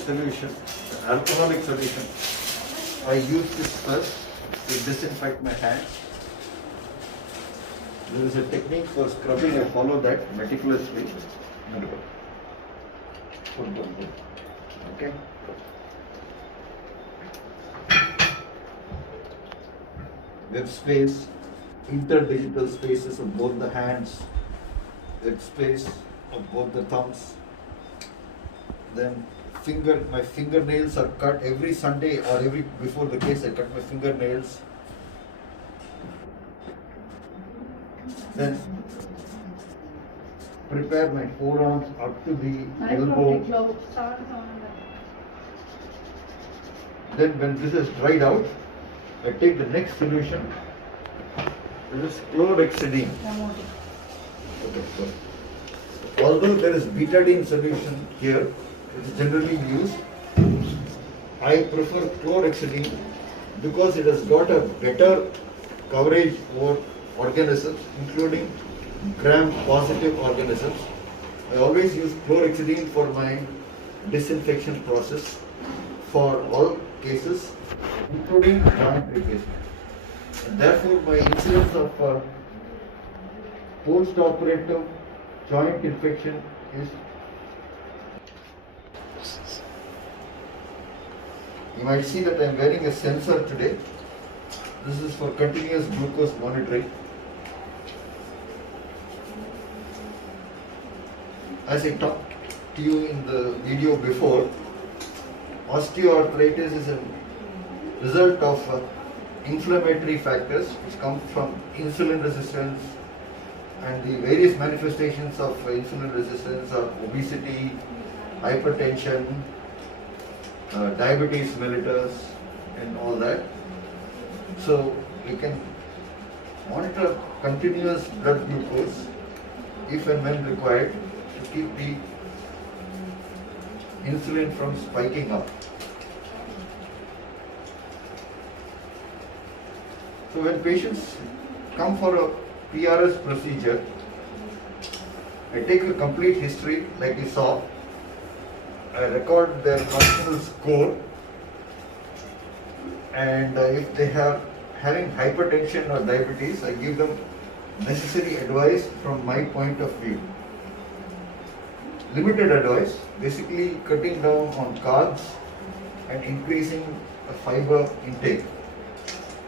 solution, alcoholic solution. I use this first to disinfect my hands. There is a technique for scrubbing. I follow that meticulously. Okay. With space, interdigital spaces of both the hands, with space of both the thumbs. Then my fingernails are cut every Sunday or before the case I cut my fingernails. Then prepare my forearms up to the elbow. Then when this is dried out, I take the next solution. This is chlorhexidine. Okay, so although there is betadine solution here, it is generally used. I prefer chlorhexidine because it has got a better coverage over organisms, including gram-positive organisms. I always use chlorhexidine for my disinfection process for all cases, including joint replacement. And therefore, my incidence of post-operative joint infection is. You might see that I am wearing a sensor today. This is for continuous glucose monitoring. As I talked to you in the video before, osteoarthritis is a result of inflammatory factors which come from insulin resistance, and the various manifestations of insulin resistance are obesity, hypertension, diabetes mellitus and all that. So we can monitor continuous blood glucose if and when required to keep the insulin from spiking up. So when patients come for a PRS procedure, I take a complete history like you saw. I record their functional score, and if they have having hypertension or diabetes, I give them necessary advice from my point of view. Limited advice, basically cutting down on carbs and increasing the fiber intake.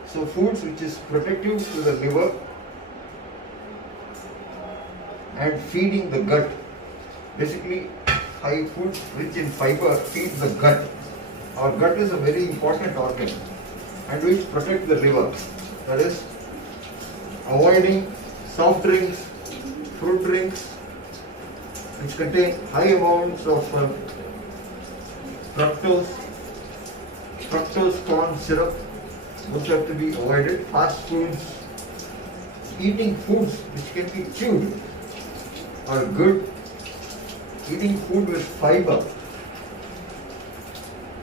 So foods which is protective to the liver and feeding the gut. Basically, high foods rich in fiber feed the gut. Our gut is a very important organ and which protect the liver. That is, avoiding soft drinks, fruit drinks which contain high amounts of fructose corn syrup, which have to be avoided. Fast foods, eating foods which can be chewed are good. Eating food with fiber.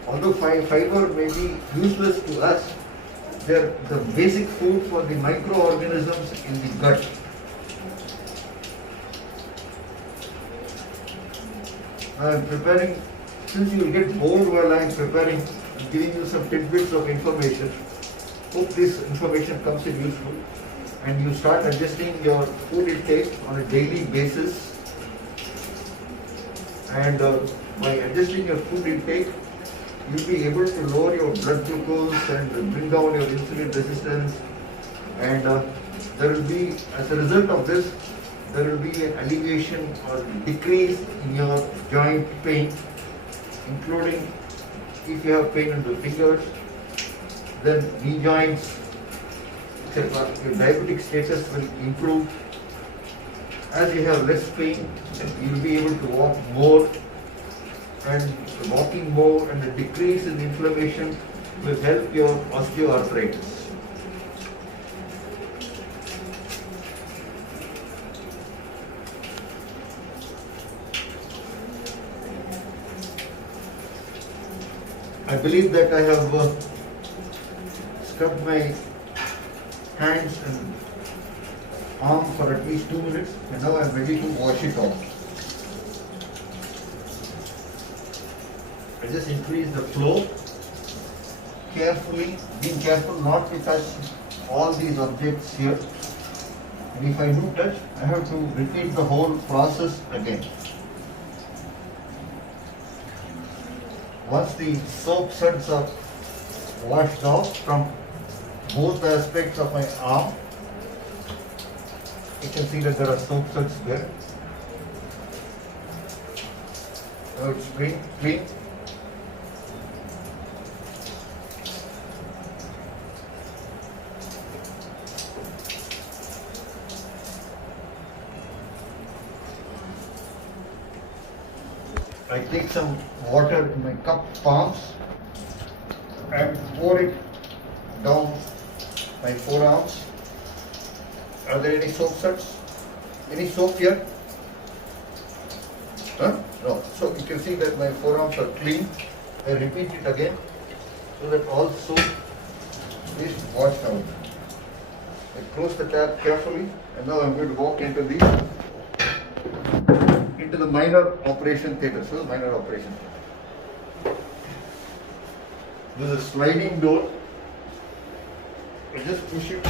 Although fiber may be useless to us, they are the basic food for the microorganisms in the gut. I am preparing, since you will get bored while I am preparing, I am giving you some tidbits of information. Hope this information comes in useful and you start adjusting your food intake on a daily basis. And by adjusting your food intake, you will be able to lower your blood glucose and bring down your insulin resistance. And there will be, as a result of this, there will be an alleviation or decrease in your joint pain, including if you have pain in the fingers, then knee joints, etc. Your diabetic status will improve. As you have less pain, you will be able to walk more, and walking more and a decrease in inflammation will help your osteoarthritis. I believe that I have scrubbed my hands and arm for at least 2 minutes, and now I am ready to wash it off. I just increase the flow carefully, being careful not to touch all these objects here. And if I do touch, I have to repeat the whole process again. Once the soap suds are washed off from both aspects of my arm, you can see that there are soap suds there. Now it's clean. I take some water in my cup palms and pour it down my forearms. Are there any soap suds? Any soap here? Huh? No. So you can see that my forearms are clean. I repeat it again so that all soap is washed out. I close the tap carefully, and now I'm going to walk into the minor operation theatre. So minor operation theatre. This is a sliding door. I just push it